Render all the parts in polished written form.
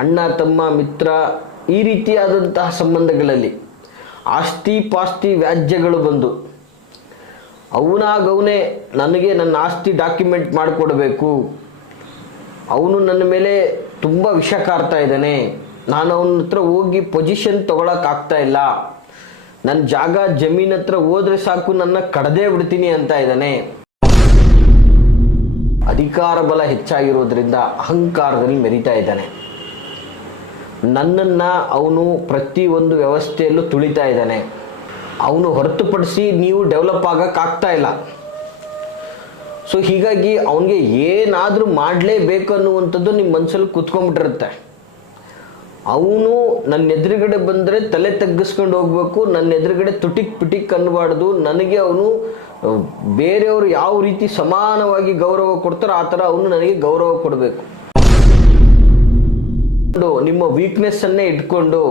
ಅಣ್ಣ ತಮ್ಮ ಮಿತ್ರ ಈ ರೀತಿಯಾದಂತಹ ಸಂಬಂಧಗಳಲ್ಲಿ ಆಸ್ತಿ ಪಾಸ್ತಿ ವ್ಯಾಜ್ಯಗಳು ಬಂದು ಅವನಾಗವನೇ ನನಗೆ ನನ್ನ ಆಸ್ತಿ ಡಾಕ್ಯುಮೆಂಟ್ ಮಾಡಿಕೊಡ್ಬೇಕು, ಅವನು ನನ್ನ ಮೇಲೆ ತುಂಬ ವಿಷ ಕಾರ್ತಾ ಇದ್ದಾನೆ, ನಾನು ಅವನ ಹತ್ರ ಹೋಗಿ ಪೊಸಿಷನ್ ತೊಗೊಳಕ್ಕಾಗ್ತಾ ಇಲ್ಲ, ನನ್ನ ಜಾಗ ಜಮೀನ್ ಹತ್ರ ಹೋದ್ರೆ ಸಾಕು ನನ್ನ ಕಡದೇ ಬಿಡ್ತೀನಿ ಅಂತ ಇದ್ದಾನೆ. ಅಧಿಕಾರ ಬಲ ಹೆಚ್ಚಾಗಿರೋದ್ರಿಂದ ಅಹಂಕಾರದಲ್ಲಿ ಮೆರಿತಾ ಇದ್ದಾನೆ. ನನ್ನನ್ನು ಅವನು ಪ್ರತಿಯೊಂದು ವ್ಯವಸ್ಥೆಯಲ್ಲೂ ತುಳಿತಾ ಇದ್ದಾನೆ. ಅವನು ಹೊರತುಪಡಿಸಿ ನೀವು ಡೆವಲಪ್ ಆಗೋಕ್ಕಾಗ್ತಾ ಇಲ್ಲ. ಸೊ ಹೀಗಾಗಿ ಅವನಿಗೆ ಏನಾದರೂ ಮಾಡಲೇಬೇಕು ಅನ್ನುವಂಥದ್ದು ನಿಮ್ಮ ಮನಸ್ಸಲ್ಲಿ ಕೂತ್ಕೊಂಡ್ಬಿಟ್ಟಿರುತ್ತೆ. ಅವನು ನನ್ನ ಎದುರುಗಡೆ ಬಂದರೆ ತಲೆ ತಗ್ಗಿಸ್ಕೊಂಡು ಹೋಗ್ಬೇಕು, ನನ್ನ ಎದುರುಗಡೆ ತುಟಿಕ್ ಪಿಟಿಕ್ ಅನ್ನಬಾರ್ದು, ನನಗೆ ಅವನು ಬೇರೆಯವರು ಯಾವ ರೀತಿ ಸಮಾನವಾಗಿ ಗೌರವ ಕೊಡ್ತಾರೋ ಆ ಥರ ಅವನು ನನಗೆ ಗೌರವ ಕೊಡಬೇಕು. ನಿಮ್ಮ ವೀಕ್ನೆಸ್ಸನ್ನೇ ಇಟ್ಕೊಂಡು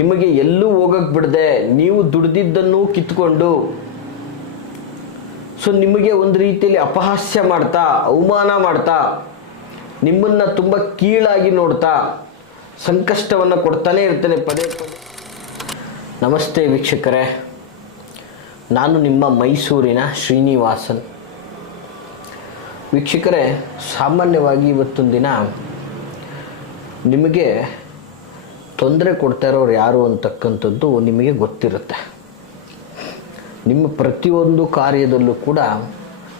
ನಿಮಗೆ ಎಲ್ಲೂ ಹೋಗಕ್ಕೆ ಬಿಡದೆ ನೀವು ದುಡ್ದಿದ್ದನ್ನು ಕಿತ್ಕೊಂಡು ಸೊ ನಿಮಗೆ ಒಂದು ರೀತಿಯಲ್ಲಿ ಅಪಹಾಸ್ಯ ಮಾಡ್ತಾ ಅವಮಾನ ಮಾಡ್ತಾ ನಿಮ್ಮನ್ನು ತುಂಬ ಕೀಳಾಗಿ ನೋಡ್ತಾ ಸಂಕಷ್ಟವನ್ನು ಕೊಡ್ತಾನೆ ಇರ್ತಾನೆ ಪದೇ ಪದೇ. ನಮಸ್ತೆ ವೀಕ್ಷಕರೇ, ನಾನು ನಿಮ್ಮ ಮೈಸೂರಿನ ಶ್ರೀನಿವಾಸನ್. ವೀಕ್ಷಕರೇ, ಸಾಮಾನ್ಯವಾಗಿ ಇವತ್ತೊಂದು ದಿನ ನಿಮಗೆ ತೊಂದರೆ ಕೊಡ್ತಾ ಇರೋರು ಯಾರು ಅಂತಕ್ಕಂಥದ್ದು ನಿಮಗೆ ಗೊತ್ತಿರುತ್ತೆ. ನಿಮ್ಮ ಪ್ರತಿಯೊಂದು ಕಾರ್ಯದಲ್ಲೂ ಕೂಡ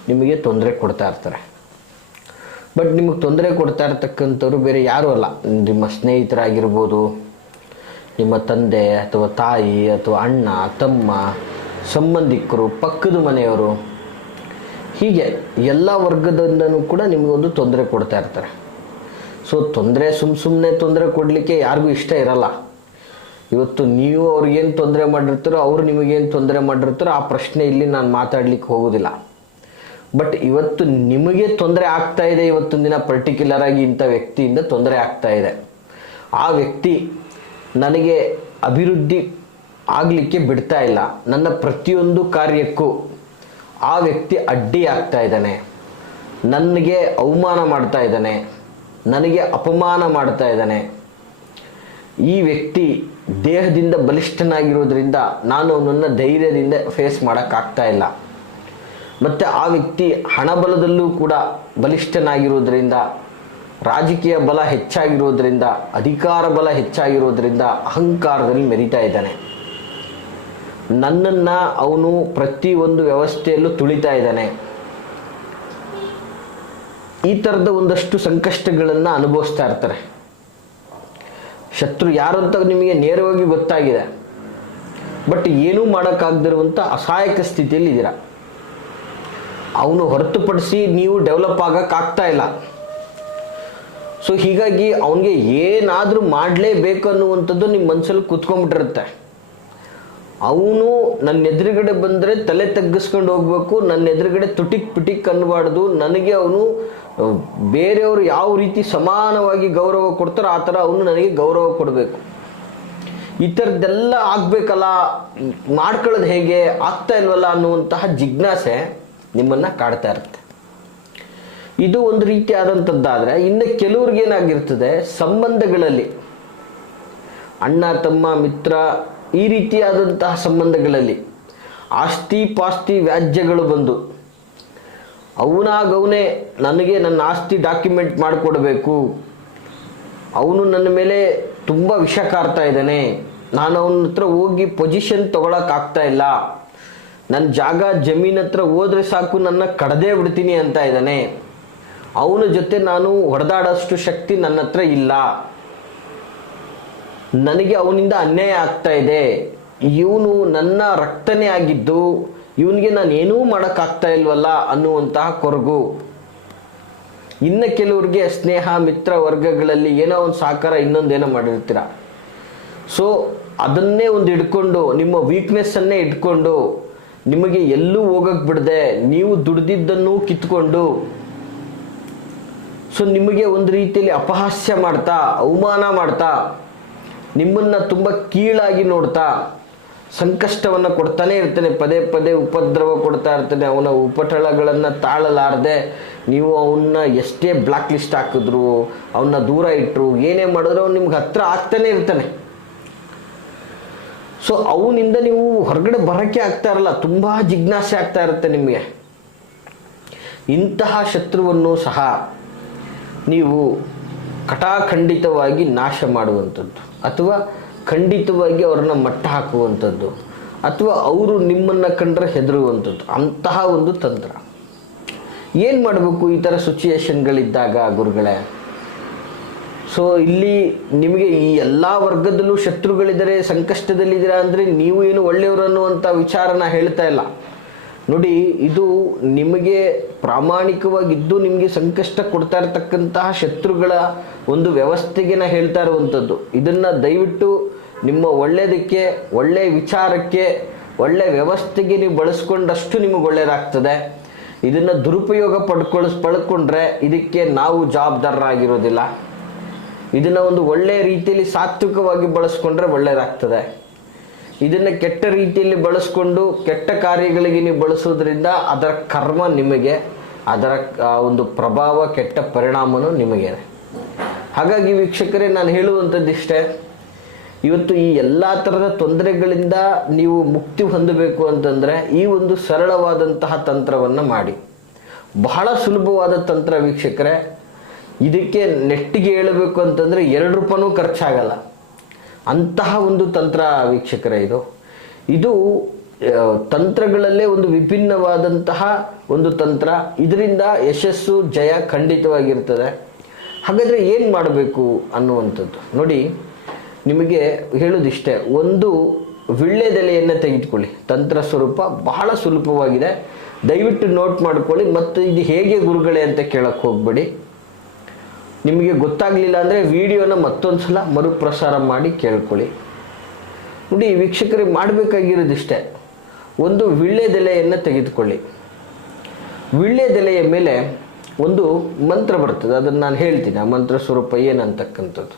ನಿಮಗೆ ತೊಂದರೆ ಕೊಡ್ತಾ ಇರ್ತಾರೆ. ಬಟ್ ನಿಮಗೆ ತೊಂದರೆ ಕೊಡ್ತಾ ಇರ್ತಕ್ಕಂಥವ್ರು ಬೇರೆ ಯಾರೂ ಅಲ್ಲ, ನಿಮ್ಮ ಸ್ನೇಹಿತರಾಗಿರ್ಬೋದು, ನಿಮ್ಮ ತಂದೆ ಅಥವಾ ತಾಯಿ ಅಥವಾ ಅಣ್ಣ ತಮ್ಮ, ಸಂಬಂಧಿಕರು, ಪಕ್ಕದ ಮನೆಯವರು, ಹೀಗೆ ಎಲ್ಲ ವರ್ಗದಿಂದನೂ ಕೂಡ ನಿಮಗೊಂದು ತೊಂದರೆ ಕೊಡ್ತಾ ಇರ್ತಾರೆ. ಸೊ ತೊಂದರೆ ಸುಮ್ಮನೆ ತೊಂದರೆ ಕೊಡಲಿಕ್ಕೆ ಯಾರಿಗೂ ಇಷ್ಟ ಇರಲ್ಲ. ಇವತ್ತು ನೀವು ಅವ್ರಿಗೇನು ತೊಂದರೆ ಮಾಡಿರ್ತಾರೋ ಅವ್ರು ನಿಮಗೇನು ತೊಂದರೆ ಮಾಡಿರ್ತಾರೋ ಆ ಪ್ರಶ್ನೆ ಇಲ್ಲಿ ನಾನು ಮಾತಾಡ್ಲಿಕ್ಕೆ ಹೋಗೋದಿಲ್ಲ. ಬಟ್ ಇವತ್ತು ನಿಮಗೆ ತೊಂದರೆ ಆಗ್ತಾ ಇದೆ, ಇವತ್ತೊಂದು ದಿನ ಪರ್ಟಿಕ್ಯುಲರ್ ಆಗಿ ಇಂಥ ವ್ಯಕ್ತಿಯಿಂದ ತೊಂದರೆ ಆಗ್ತಾ ಇದೆ, ಆ ವ್ಯಕ್ತಿ ನನಗೆ ಅಭಿವೃದ್ಧಿ ಆಗಲಿಕ್ಕೆ ಬಿಡ್ತಾ ಇಲ್ಲ, ನನ್ನ ಪ್ರತಿಯೊಂದು ಕಾರ್ಯಕ್ಕೂ ಆ ವ್ಯಕ್ತಿ ಅಡ್ಡಿ ಆಗ್ತಾ ಇದ್ದಾನೆ, ನನಗೆ ಅವಮಾನ ಮಾಡ್ತಾ ಇದ್ದಾನೆ, ನನಗೆ ಅಪಮಾನ ಮಾಡ್ತಾ ಇದ್ದಾನೆ, ಈ ವ್ಯಕ್ತಿ ದೇಹದಿಂದ ಬಲಿಷ್ಠನಾಗಿರೋದ್ರಿಂದ ನಾನು ಅವನನ್ನು ಧೈರ್ಯದಿಂದ ಫೇಸ್ ಮಾಡೋಕ್ಕಾಗ್ತಾ ಇಲ್ಲ, ಮತ್ತು ಆ ವ್ಯಕ್ತಿ ಹಣಬಲದಲ್ಲೂ ಕೂಡ ಬಲಿಷ್ಠನಾಗಿರೋದ್ರಿಂದ, ರಾಜಕೀಯ ಬಲ ಹೆಚ್ಚಾಗಿರೋದ್ರಿಂದ, ಅಧಿಕಾರ ಬಲ ಹೆಚ್ಚಾಗಿರೋದ್ರಿಂದ ಅಹಂಕಾರದಲ್ಲಿ ಮೆರಿತಾ ಇದ್ದಾನೆ. ನನ್ನನ್ನು ಅವನು ಪ್ರತಿಯೊಂದು ವ್ಯವಸ್ಥೆಯಲ್ಲೂ ತುಳಿತಾ ಇದ್ದಾನೆ. ಈ ಥರದ ಒಂದಷ್ಟು ಸಂಕಷ್ಟಗಳನ್ನು ಅನುಭವಿಸ್ತಾ ಇರ್ತಾರೆ. ಶತ್ರು ಯಾರು ಅಂತ ನಿಮಗೆ ನೇರವಾಗಿ ಗೊತ್ತಾಗಿದೆ, ಬಟ್ ಏನೂ ಮಾಡೋಕ್ಕಾಗದಿರುವಂಥ ಅಸಹಾಯಕ ಸ್ಥಿತಿಯಲ್ಲಿ ಇದ್ದೀರಾ. ಅವನು ಹೊರತುಪಡಿಸಿ ನೀವು ಡೆವಲಪ್ ಆಗೋಕ್ಕಾಗ್ತಾ ಇಲ್ಲ. ಸೊ ಹೀಗಾಗಿ ಅವನಿಗೆ ಏನಾದರೂ ಮಾಡಲೇಬೇಕು ಅನ್ನುವಂಥದ್ದು ನಿಮ್ಮ ಮನಸ್ಸಲ್ಲಿ ಕೂತ್ಕೊಂಡ್ಬಿಟ್ಟಿರುತ್ತೆ. ಅವನು ನನ್ನ ಎದುರುಗಡೆ ಬಂದರೆ ತಲೆ ತಗ್ಗಿಸ್ಕೊಂಡು ಹೋಗ್ಬೇಕು, ನನ್ನ ಎದುರುಗಡೆ ತುಟಿಕ್ ಪಿಟಿಕ್ ಅನ್ನಬಾರ್ದು, ನನಗೆ ಅವನು ಬೇರೆಯವರು ಯಾವ ರೀತಿ ಸಮಾನವಾಗಿ ಗೌರವ ಕೊಡ್ತಾರೋ ಆ ಥರ ಅವನು ನನಗೆ ಗೌರವ ಕೊಡಬೇಕು. ಈ ಥರದ್ದೆಲ್ಲ ಆಗಬೇಕಲ್ಲ, ಮಾಡ್ಕೊಳ್ಳೋದು ಹೇಗೆ, ಆಗ್ತಾ ಇಲ್ವಲ್ಲ ಅನ್ನುವಂತಹ ಜಿಜ್ಞಾಸೆ ನಿಮ್ಮನ್ನು ಕಾಡ್ತಾ ಇರುತ್ತೆ. ಇದು ಒಂದು ರೀತಿ ಆದಂಥದ್ದಾದರೆ, ಇನ್ನು ಕೆಲವ್ರಿಗೇನಾಗಿರ್ತದೆ, ಸಂಬಂಧಗಳಲ್ಲಿ ಅಣ್ಣ ತಮ್ಮ ಮಿತ್ರ ಈ ರೀತಿಯಾದಂತಹ ಸಂಬಂಧಗಳಲ್ಲಿ ಆಸ್ತಿ ಪಾಸ್ತಿ ವ್ಯಾಜ್ಯಗಳು ಬಂದು ಅವನಾಗವನೇ ನನಗೆ ನನ್ನ ಆಸ್ತಿ ಡಾಕ್ಯುಮೆಂಟ್ ಮಾಡಿಕೊಡ್ಬೇಕು, ಅವನು ನನ್ನ ಮೇಲೆ ತುಂಬ ವಿಷ ಕಾರ್ತಾ ಇದ್ದಾನೆ, ನಾನು ಅವನ ಹತ್ರ ಹೋಗಿ ಪೊಸಿಷನ್ ತೊಗೊಳಕ್ಕಾಗ್ತಾ ಇಲ್ಲ, ನನ್ನ ಜಾಗ ಜಮೀನ್ ಹತ್ರ ಹೋದ್ರೆ ಸಾಕು ನನ್ನ ಕಡದೇ ಬಿಡ್ತೀನಿ ಅಂತ ಇದ್ದಾನೆ, ಅವನ ಜೊತೆ ನಾನು ಹೊಡೆದಾಡೋಷ್ಟು ಶಕ್ತಿ ನನ್ನ ಹತ್ರ ಇಲ್ಲ, ನನಗೆ ಅವನಿಂದ ಅನ್ಯಾಯ ಆಗ್ತಾ ಇದೆ, ಇವನು ನನ್ನ ರಕ್ತನೇ ಆಗಿದ್ದು ಇವನಿಗೆ ನಾನು ಏನೂ ಮಾಡೋಕ್ಕಾಗ್ತಾ ಇಲ್ವಲ್ಲ ಅನ್ನುವಂತಹ ಕೊರಗು. ಇನ್ನು ಕೆಲವ್ರಿಗೆ ಸ್ನೇಹ ಮಿತ್ರ ವರ್ಗಗಳಲ್ಲಿ ಏನೋ ಒಂದು ಸಹಕಾರ ಇನ್ನೊಂದೇನೋ ಮಾಡಿರ್ತೀರ. ಸೊ ಅದನ್ನೇ ಒಂದು ಇಟ್ಕೊಂಡು, ನಿಮ್ಮ ವೀಕ್ನೆಸ್ಸನ್ನೇ ಇಟ್ಕೊಂಡು ನಿಮಗೆ ಎಲ್ಲೂ ಹೋಗಕ್ಕೆ ಬಿಡದೆ ನೀವು ದುಡ್ದಿದ್ದನ್ನು ಕಿತ್ಕೊಂಡು ಸೊ ನಿಮಗೆ ಒಂದು ರೀತಿಯಲ್ಲಿ ಅಪಹಾಸ್ಯ ಮಾಡ್ತಾ ಅವಮಾನ ಮಾಡ್ತಾ ನಿಮ್ಮನ್ನು ತುಂಬ ಕೀಳಾಗಿ ನೋಡ್ತಾ ಸಂಕಷ್ಟವನ್ನು ಕೊಡ್ತಾನೆ ಇರ್ತಾನೆ, ಪದೇ ಪದೇ ಉಪದ್ರವ ಕೊಡ್ತಾ ಇರ್ತಾನೆ. ಅವನ ಉಪಟಳಗಳನ್ನು ತಾಳಲಾರದೆ ನೀವು ಅವನ್ನ ಎಷ್ಟೇ ಬ್ಲ್ಯಾಕ್ ಲಿಸ್ಟ್ ಹಾಕಿದ್ರು, ಅವನ್ನ ದೂರ ಇಟ್ಟರು, ಏನೇ ಮಾಡಿದ್ರು ಅವ್ನು ನಿಮ್ಗೆ ಹತ್ರ ಆಗ್ತಾನೆ ಇರ್ತಾನೆ. ಸೊ ಅವನಿಂದ ನೀವು ಹೊರಗಡೆ ಬರೋಕ್ಕೆ ಆಗ್ತಾ ಇರಲ್ಲ, ತುಂಬ ಜಿಜ್ಞಾಸೆ ಆಗ್ತಾ ಇರುತ್ತೆ ನಿಮಗೆ. ಇಂತಹ ಶತ್ರುವನ್ನು ಸಹ ನೀವು ಕಟಾಖಂಡಿತವಾಗಿ ನಾಶ ಮಾಡುವಂಥದ್ದು, ಅಥವಾ ಖಂಡಿತವಾಗಿ ಅವ್ರನ್ನ ಮಟ್ಟ ಹಾಕುವಂಥದ್ದು, ಅಥವಾ ಅವರು ನಿಮ್ಮನ್ನು ಕಂಡ್ರೆ ಹೆದರುವಂಥದ್ದು, ಅಂತಹ ಒಂದು ತಂತ್ರ. ಏನು ಮಾಡಬೇಕು ಈ ಥರ ಸಿಚುಯೇಷನ್ಗಳಿದ್ದಾಗ ಗುರುಗಳೇ? ಸೊ ಇಲ್ಲಿ ನಿಮಗೆ ಈ ಎಲ್ಲ ವರ್ಗದಲ್ಲೂ ಶತ್ರುಗಳಿದ್ದಾರೆ, ಸಂಕಷ್ಟದಲ್ಲಿದ್ದೀರಾ ಅಂದರೆ ನೀವು ಏನು ಒಳ್ಳೆಯವರು ಅನ್ನುವಂಥ ವಿಚಾರನ ಹೇಳ್ತಾ ಇಲ್ಲ ನೋಡಿ. ಇದು ನಿಮಗೆ ಪ್ರಾಮಾಣಿಕವಾಗಿದ್ದು ನಿಮಗೆ ಸಂಕಷ್ಟ ಕೊಡ್ತಾ ಇರತಕ್ಕಂತಹ ಶತ್ರುಗಳ ಒಂದು ವ್ಯವಸ್ಥೆಗೆ ನಾ ಹೇಳ್ತಾ ಇರುವಂಥದ್ದು. ಇದನ್ನು ದಯವಿಟ್ಟು ನಿಮ್ಮ ಒಳ್ಳೆಯದಕ್ಕೆ, ಒಳ್ಳೆಯ ವಿಚಾರಕ್ಕೆ, ಒಳ್ಳೆಯ ವ್ಯವಸ್ಥೆಗೆ ನೀವು ಬಳಸ್ಕೊಂಡಷ್ಟು ನಿಮಗೆ ಒಳ್ಳೆಯದಾಗ್ತದೆ. ಇದನ್ನು ದುರುಪಯೋಗ ಪಡ್ಕೊಂಡ್ರೆ ಇದಕ್ಕೆ ನಾವು ಜವಾಬ್ದಾರರಾಗಿರೋದಿಲ್ಲ. ಇದನ್ನು ಒಂದು ಒಳ್ಳೆಯ ರೀತಿಯಲ್ಲಿ ಸಾತ್ವಿಕವಾಗಿ ಬಳಸ್ಕೊಂಡ್ರೆ ಒಳ್ಳೆಯದಾಗ್ತದೆ. ಇದನ್ನು ಕೆಟ್ಟ ರೀತಿಯಲ್ಲಿ ಬಳಸ್ಕೊಂಡು ಕೆಟ್ಟ ಕಾರ್ಯಗಳಿಗೆ ನೀವು ಬಳಸೋದ್ರಿಂದ ಅದರ ಕರ್ಮ ನಿಮಗೆ, ಅದರ ಒಂದು ಪ್ರಭಾವ, ಕೆಟ್ಟ ಪರಿಣಾಮನೂ ನಿಮಗೆ. ಹಾಗಾಗಿ ವೀಕ್ಷಕರೇ, ನಾನು ಹೇಳುವಂಥದ್ದಿಷ್ಟೇ, ಇವತ್ತು ಈ ಎಲ್ಲ ಥರದ ತೊಂದರೆಗಳಿಂದ ನೀವು ಮುಕ್ತಿ ಹೊಂದಬೇಕು ಅಂತಂದರೆ ಈ ಒಂದು ಸರಳವಾದಂತಹ ತಂತ್ರವನ್ನು ಮಾಡಿ. ಬಹಳ ಸುಲಭವಾದ ತಂತ್ರ ವೀಕ್ಷಕರೇ. ಇದಕ್ಕೆ ನೆಟ್ಟಿಗೆ ಹೇಳಬೇಕು ಅಂತಂದರೆ 2 ರೂಪಾಯಿನೂ ಖರ್ಚಾಗಲ್ಲ, ಅಂತಹ ಒಂದು ತಂತ್ರ ವೀಕ್ಷಕರೇ. ಇದು ತಂತ್ರಗಳಲ್ಲೇ ಒಂದು ವಿಭಿನ್ನವಾದಂತಹ ಒಂದು ತಂತ್ರ. ಇದರಿಂದ ಯಶಸ್ಸು, ಜಯ ಖಂಡಿತವಾಗಿರ್ತದೆ. ಹಾಗಾದರೆ ಏನು ಮಾಡಬೇಕು ಅನ್ನುವಂಥದ್ದು ನೋಡಿ. ನಿಮಗೆ ಹೇಳೋದಿಷ್ಟೇ, ಒಂದು ವಿಳ್ಳೆದೆಲೆಯನ್ನು ತೆಗೆದುಕೊಳ್ಳಿ. ತಂತ್ರ ಸ್ವರೂಪ ಬಹಳ ಸುಲಭವಾಗಿದೆ, ದಯವಿಟ್ಟು ನೋಟ್ ಮಾಡ್ಕೊಳ್ಳಿ. ಮತ್ತು ಇದು ಹೇಗೆ ಗುರುಗಳೇ ಅಂತ ಕೇಳಕ್ಕೆ ಹೋಗಬೇಡಿ. ನಿಮಗೆ ಗೊತ್ತಾಗಲಿಲ್ಲ ಅಂದರೆ ವಿಡಿಯೋನ ಮತ್ತೊಂದು ಸಲ ಮರುಪ್ರಸಾರ ಮಾಡಿ ಕೇಳ್ಕೊಳ್ಳಿ. ನೋಡಿ ವೀಕ್ಷಕರಿಗೆ, ಮಾಡಬೇಕಾಗಿರೋದಿಷ್ಟೇ, ಒಂದು ವಿಳ್ಳೆದೆಲೆಯನ್ನು ತೆಗೆದುಕೊಳ್ಳಿ. ವಿಳ್ಳೆದೆಲೆಯ ಮೇಲೆ ಒಂದು ಮಂತ್ರ ಬರ್ತದೆ, ಅದನ್ನು ನಾನು ಹೇಳ್ತೀನಿ. ಆ ಮಂತ್ರ ಸ್ವರೂಪ ಏನಂತಕ್ಕಂಥದ್ದು,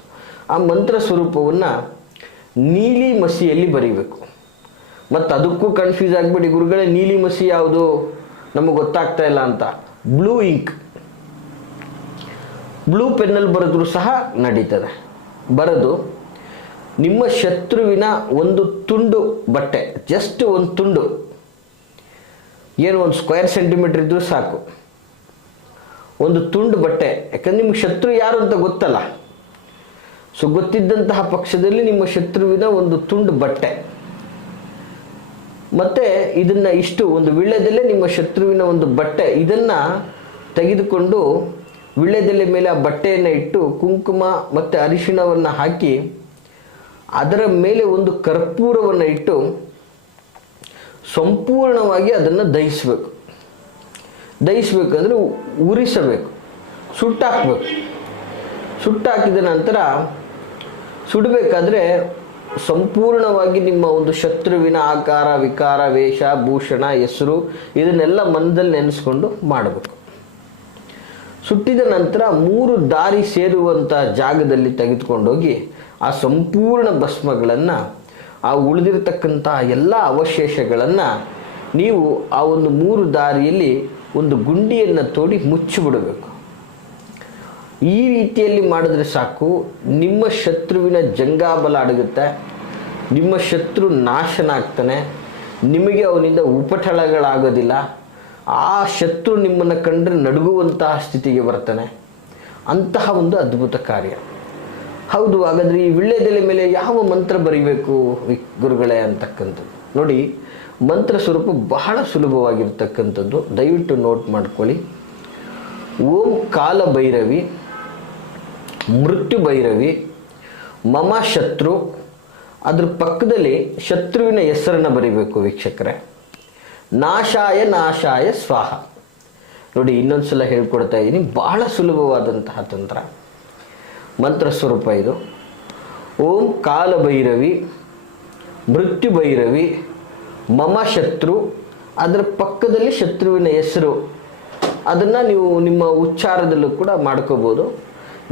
ಆ ಮಂತ್ರ ಸ್ವರೂಪವನ್ನು ನೀಲಿ ಮಸಿಯಲ್ಲಿ ಬರೀಬೇಕು. ಮತ್ತು ಅದಕ್ಕೂ ಕನ್ಫ್ಯೂಸ್ ಆಗಿಬಿಡಿ, ಗುರುಗಳೇ ನೀಲಿ ಮಸಿ ಯಾವುದು ನಮಗೆ ಗೊತ್ತಾಗ್ತಾ ಇಲ್ಲ ಅಂತ. ಬ್ಲೂ ಇಂಕ್, ಬ್ಲೂ ಪೆನ್ನಲ್ಲಿ ಬರೆದ್ರೂ ಸಹ ನಡೀತದೆ. ಬರೆದು ನಿಮ್ಮ ಶತ್ರುವಿನ ಒಂದು ತುಂಡು ಬಟ್ಟೆ, ಜಸ್ಟ್ ಒಂದು ತುಂಡು, ಏನು 1 ಸ್ಕ್ವೇರ್ ಸೆಂಟಿಮೀಟರ್ ಇದ್ರೂ ಸಾಕು, ಒಂದು ತುಂಡು ಬಟ್ಟೆ. ಯಾಕಂದ್ರೆ ನಿಮ್ಗೆ ಶತ್ರು ಯಾರು ಅಂತ ಗೊತ್ತಲ್ಲ. ಸೊ ಗೊತ್ತಿದ್ದಂತಹ ಪಕ್ಷದಲ್ಲಿ ನಿಮ್ಮ ಶತ್ರುವಿನ ಒಂದು ತುಂಡು ಬಟ್ಟೆ, ಮತ್ತೆ ಇದನ್ನ ಇಷ್ಟು ಒಂದು ವಿಳ್ಳೆದೆಲೆ, ನಿಮ್ಮ ಶತ್ರುವಿನ ಒಂದು ಬಟ್ಟೆ, ಇದನ್ನ ತೆಗೆದುಕೊಂಡು ವಿಳ್ಳೆದೆಲೆ ಮೇಲೆ ಆ ಬಟ್ಟೆಯನ್ನು ಇಟ್ಟು ಕುಂಕುಮ ಮತ್ತು ಅರಿಶಿಣವನ್ನು ಹಾಕಿ ಅದರ ಮೇಲೆ ಒಂದು ಕರ್ಪೂರವನ್ನು ಇಟ್ಟು ಸಂಪೂರ್ಣವಾಗಿ ಅದನ್ನು ದಹಿಸಬೇಕು. ದಹಿಸಬೇಕಂದ್ರೆ ಉರಿಸಬೇಕು, ಸುಟ್ಟಾಕಬೇಕು. ಸುಟ್ಟಾಕಿದ ನಂತರ ಸುಡಬೇಕಾದ್ರೆ ಸಂಪೂರ್ಣವಾಗಿ ನಿಮ್ಮ ಒಂದು ಶತ್ರುವಿನ ಆಕಾರ, ವಿಕಾರ, ವೇಷ, ಭೂಷಣ, ಹೆಸರು ಇದನ್ನೆಲ್ಲ ಮನದಲ್ಲಿ ನೆನೆಸ್ಕೊಂಡು ಮಾಡಬೇಕು. ಸುಟ್ಟಿದ ನಂತರ 3 ದಾರಿ ಸೇರುವಂಥ ಜಾಗದಲ್ಲಿ ತೆಗೆದುಕೊಂಡೋಗಿ ಆ ಸಂಪೂರ್ಣ ಭಸ್ಮಗಳನ್ನು, ಆ ಉಳಿದಿರತಕ್ಕಂಥ ಎಲ್ಲ ಅವಶೇಷಗಳನ್ನು ನೀವು ಆ ಒಂದು 3 ದಾರಿಯಲ್ಲಿ ಒಂದು ಗುಂಡಿಯನ್ನು ತೋಡಿ ಮುಚ್ಚಿಬಿಡಬೇಕು. ಈ ರೀತಿಯಲ್ಲಿ ಮಾಡಿದ್ರೆ ಸಾಕು, ನಿಮ್ಮ ಶತ್ರುವಿನ ಜಂಗಾಬಲ ಅಡಗುತ್ತೆ, ನಿಮ್ಮ ಶತ್ರು ನಾಶನ ಆಗ್ತಾನೆ, ನಿಮಗೆ ಅವನಿಂದ ಉಪಟಳಗಳಾಗೋದಿಲ್ಲ. ಆ ಶತ್ರು ನಿಮ್ಮನ್ನು ಕಂಡ್ರೆ ನಡುಗುವಂತಹ ಸ್ಥಿತಿಗೆ ಬರ್ತಾನೆ. ಅಂತಹ ಒಂದು ಅದ್ಭುತ ಕಾರ್ಯ. ಹೌದು, ಹಾಗಾದರೆ ಈ ವಿಳ್ಳೆದೆಲೆ ಮೇಲೆ ಯಾವ ಮಂತ್ರ ಬರೀಬೇಕು ಗುರುಗಳೇ ಅಂತಕ್ಕಂಥದ್ದು ನೋಡಿ. ಮಂತ್ರ ಸ್ವರೂಪ ಬಹಳ ಸುಲಭವಾಗಿರ್ತಕ್ಕಂಥದ್ದು, ದಯವಿಟ್ಟು ನೋಟ್ ಮಾಡ್ಕೊಳ್ಳಿ. ಓಂ ಕಾಲ ಭೈರವಿ, ಮೃತ್ಯು ಭೈರವಿ, ಮಮ ಶತ್ರು, ಅದ್ರ ಪಕ್ಕದಲ್ಲಿ ಶತ್ರುವಿನ ಹೆಸರನ್ನು ಬರೀಬೇಕು ವೀಕ್ಷಕರೇ. ನಾಶಾಯ ನಾಶಾಯ ಸ್ವಾಹ. ನೋಡಿ ಇನ್ನೊಂದ್ಸಲ ಹೇಳ್ಕೊಡ್ತಾ ಇದ್ದೀನಿ, ಬಹಳ ಸುಲಭವಾದಂತಹ ತಂತ್ರ, ಮಂತ್ರ ಸ್ವರೂಪ ಇದು. ಓಂ ಕಾಲ ಭೈರವಿ, ಮೃತ್ಯು ಭೈರವಿ, ಮಮ ಶತ್ರು, ಅದರ ಪಕ್ಕದಲ್ಲಿ ಶತ್ರುವಿನ ಹೆಸರು, ಅದನ್ನು ನೀವು ನಿಮ್ಮ ಉಚ್ಚಾರದಲ್ಲೂ ಕೂಡ ಮಾಡ್ಕೋಬೋದು.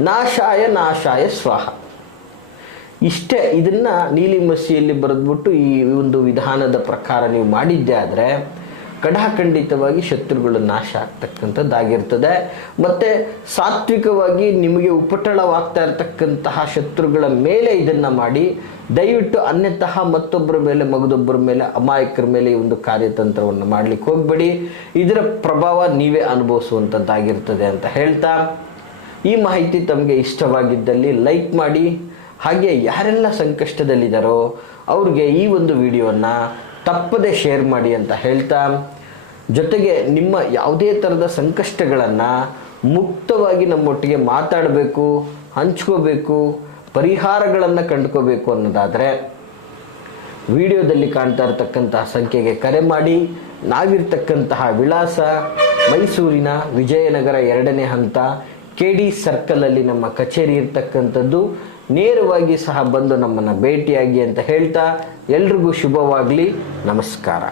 ನಾಶಾಯ ನಾಶಾಯ ಸ್ವಾಹ. ಇಷ್ಟೇ. ಇದನ್ನು ನೀಲಿ ಮಸಿಯಲ್ಲಿ ಬರೆದ್ಬಿಟ್ಟು ಈ ಒಂದು ವಿಧಾನದ ಪ್ರಕಾರ ನೀವು ಮಾಡಿದ್ದೆ ಆದರೆ ಖಂಡಿತವಾಗಿ ಶತ್ರುಗಳು ನಾಶ ಆಗ್ತಕ್ಕಂಥದ್ದಾಗಿರ್ತದೆ. ಮತ್ತು ಸಾತ್ವಿಕವಾಗಿ ನಿಮಗೆ ಉಪಟಳವಾಗ್ತಾ ಇರತಕ್ಕಂತಹ ಶತ್ರುಗಳ ಮೇಲೆ ಇದನ್ನು ಮಾಡಿ, ದಯವಿಟ್ಟು ಅನ್ಯತಃ ಮತ್ತೊಬ್ಬರ ಮೇಲೆ ಮಗದೊಬ್ಬರ ಮೇಲೆ ಅಮಾಯಕರ ಮೇಲೆ ಈ ಒಂದು ಕಾರ್ಯತಂತ್ರವನ್ನು ಮಾಡಲಿಕ್ಕೆ ಹೋಗಬೇಡಿ. ಇದರ ಪ್ರಭಾವ ನೀವೇ ಅನುಭವಿಸುವಂಥದ್ದಾಗಿರ್ತದೆ ಅಂತ ಹೇಳ್ತಾ, ಈ ಮಾಹಿತಿ ತಮಗೆ ಇಷ್ಟವಾಗಿದ್ದಲ್ಲಿ ಲೈಕ್ ಮಾಡಿ. ಹಾಗೆ ಯಾರೆಲ್ಲ ಸಂಕಷ್ಟದಲ್ಲಿದ್ದಾರೋ ಅವ್ರಿಗೆ ಈ ಒಂದು ವಿಡಿಯೋನ ತಪ್ಪದೆ ಶೇರ್ ಮಾಡಿ ಅಂತ ಹೇಳ್ತಾ, ಜೊತೆಗೆ ನಿಮ್ಮ ಯಾವುದೇ ಥರದ ಸಂಕಷ್ಟಗಳನ್ನು ಮುಕ್ತವಾಗಿ ನಮ್ಮೊಟ್ಟಿಗೆ ಮಾತಾಡಬೇಕು, ಹಂಚ್ಕೋಬೇಕು, ಪರಿಹಾರಗಳನ್ನು ಕಂಡುಕೋಬೇಕು ಅನ್ನೋದಾದರೆ ವಿಡಿಯೋದಲ್ಲಿ ಕಾಣ್ತಾ ಇರತಕ್ಕಂತಹ ಸಂಖ್ಯೆಗೆ ಕರೆ ಮಾಡಿ. ನಾವಿರ್ತಕ್ಕಂತಹ ವಿಳಾಸ ಮೈಸೂರಿನ ವಿಜಯನಗರ 2ನೇ ಹಂತ KD ಸರ್ಕಲಲ್ಲಿ ನಮ್ಮ ಕಚೇರಿ ಇರ್ತಕ್ಕಂಥದ್ದು. ನೇರವಾಗಿ ಸಹ ಬಂದು ನಮ್ಮನ್ನು ಭೇಟಿಯಾಗಿ ಅಂತ ಹೇಳ್ತಾ ಎಲ್ರಿಗೂ ಶುಭವಾಗಲಿ. ನಮಸ್ಕಾರ.